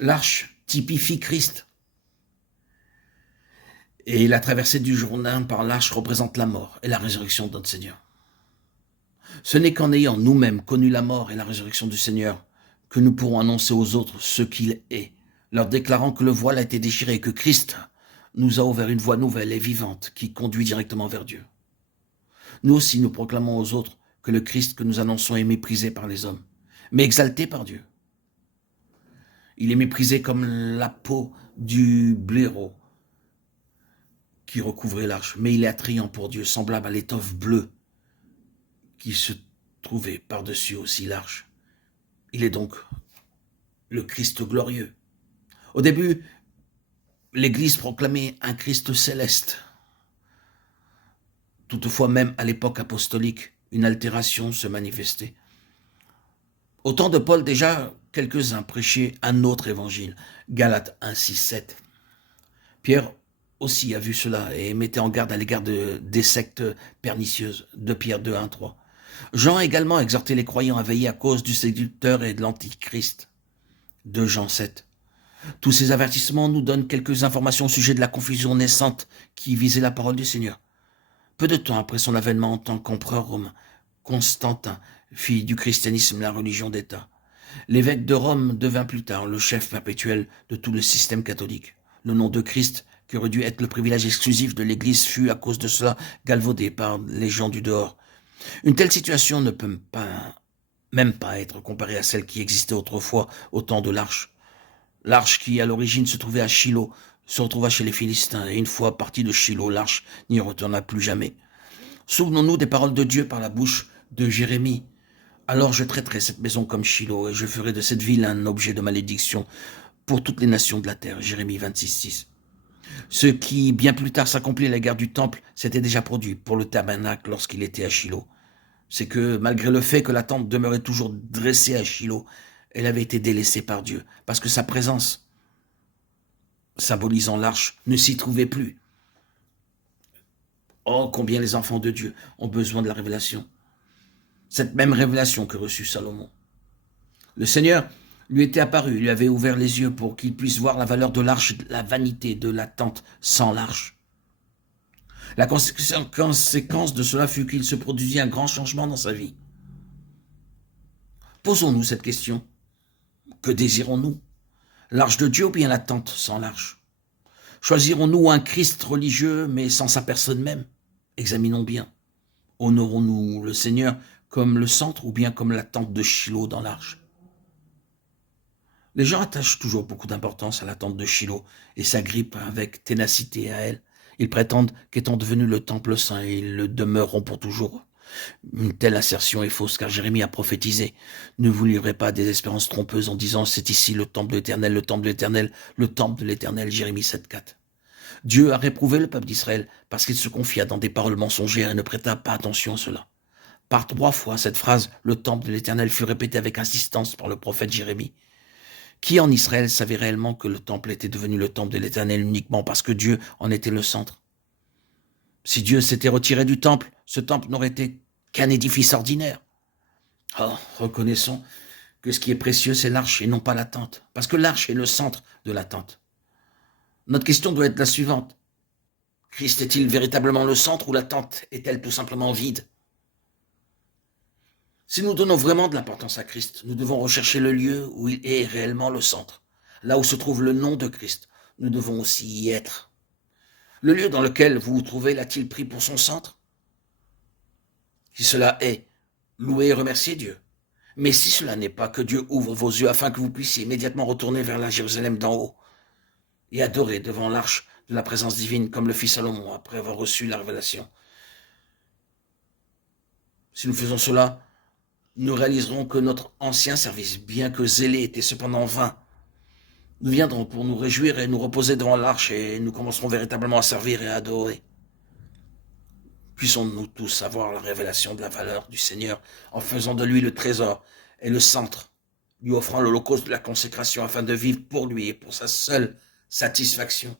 L'arche typifie Christ. Et la traversée du Jourdain par l'arche représente la mort et la résurrection de notre Seigneur. Ce n'est qu'en ayant nous-mêmes connu la mort et la résurrection du Seigneur que nous pourrons annoncer aux autres ce qu'il est, leur déclarant que le voile a été déchiré et que Christ nous a ouvert une voie nouvelle et vivante qui conduit directement vers Dieu. Nous aussi, nous proclamons aux autres que le Christ que nous annonçons est méprisé par les hommes, mais exalté par Dieu. Il est méprisé comme la peau du blaireau qui recouvrait l'arche, mais il est attrayant pour Dieu, semblable à l'étoffe bleue qui se trouvait par-dessus aussi l'arche. Il est donc le Christ glorieux. Au début, l'Église proclamait un Christ céleste. Toutefois, même à l'époque apostolique, une altération se manifestait. Au temps de Paul, déjà, quelques-uns prêchaient un autre évangile, Galates 1, 6, 7. Pierre aussi a vu cela et mettait en garde à l'égard des sectes pernicieuses, de Pierre 2, 1, 3. Jean a également exhorté les croyants à veiller à cause du séducteur et de l'antichrist, 2 Jean 7. Tous ces avertissements nous donnent quelques informations au sujet de la confusion naissante qui visait la parole du Seigneur. Peu de temps après son avènement en tant qu'empereur romain, Constantin fit du christianisme la religion d'État. L'évêque de Rome devint plus tard le chef perpétuel de tout le système catholique. Le nom de Christ, qui aurait dû être le privilège exclusif de l'Église, fut à cause de cela galvaudé par les gens du dehors. Une telle situation ne peut même pas être comparée à celle qui existait autrefois au temps de l'Arche. L'Arche qui, à l'origine, se trouvait à Shiloh, se retrouva chez les Philistins, et une fois partie de Shiloh, l'Arche n'y retourna plus jamais. Souvenons-nous des paroles de Dieu par la bouche de Jérémie. Alors je traiterai cette maison comme Shiloh, et je ferai de cette ville un objet de malédiction pour toutes les nations de la terre. Jérémie 26, 6. Ce qui, bien plus tard, s'accomplit à l'égard du temple, s'était déjà produit pour le tabernacle lorsqu'il était à Shiloh. C'est que, malgré le fait que la tente demeurait toujours dressée à Shiloh, elle avait été délaissée par Dieu, parce que sa présence, symbolisant l'arche, ne s'y trouvait plus. Oh, combien les enfants de Dieu ont besoin de la révélation. Cette même révélation que reçut Salomon. Le Seigneur lui était apparu, lui avait ouvert les yeux pour qu'il puisse voir la valeur de l'arche, la vanité de la tente sans l'arche. La conséquence de cela fut qu'il se produisit un grand changement dans sa vie. Posons-nous cette question. Que désirons-nous? L'arche de Dieu ou bien la tente sans l'arche? Choisirons-nous un Christ religieux mais sans sa personne même? Examinons bien. Honorons-nous le Seigneur comme le centre ou bien comme la tente de Shiloh dans l'arche? Les gens attachent toujours beaucoup d'importance à la tente de Shiloh et s'agrippent avec ténacité à elle. Ils prétendent qu'étant devenu le temple saint, ils le demeureront pour toujours. Une telle assertion est fausse, car Jérémie a prophétisé. Ne vous livrez pas à des espérances trompeuses en disant « c'est ici le temple de l'Éternel, le temple de l'Éternel, le temple de l'Éternel » Jérémie 7,4. Dieu a réprouvé le peuple d'Israël parce qu'il se confia dans des paroles mensongères et ne prêta pas attention à cela. Par 3 fois, cette phrase « le temple de l'Éternel » fut répétée avec insistance par le prophète Jérémie. Qui en Israël savait réellement que le temple était devenu le temple de l'Éternel uniquement parce que Dieu en était le centre? Si Dieu s'était retiré du temple, ce temple n'aurait été qu'un édifice ordinaire. Oh, reconnaissons que ce qui est précieux, c'est l'arche et non pas la tente, parce que l'arche est le centre de la tente. Notre question doit être la suivante. Christ est-il véritablement le centre ou la tente est-elle tout simplement vide? Si nous donnons vraiment de l'importance à Christ, nous devons rechercher le lieu où il est réellement le centre, là où se trouve le nom de Christ. Nous devons aussi y être. Le lieu dans lequel vous vous trouvez l'a-t-il pris pour son centre? Si cela est, louez et remerciez Dieu. Mais si cela n'est pas, que Dieu ouvre vos yeux afin que vous puissiez immédiatement retourner vers la Jérusalem d'en haut et adorer devant l'arche de la présence divine comme le fit Salomon après avoir reçu la révélation. Si nous faisons cela, nous réaliserons que notre ancien service, bien que zélé, était cependant vain. Nous viendrons pour nous réjouir et nous reposer devant l'arche et nous commencerons véritablement à servir et à adorer. Puissons-nous tous avoir la révélation de la valeur du Seigneur en faisant de lui le trésor et le centre, lui offrant l'holocauste de la consécration afin de vivre pour lui et pour sa seule satisfaction.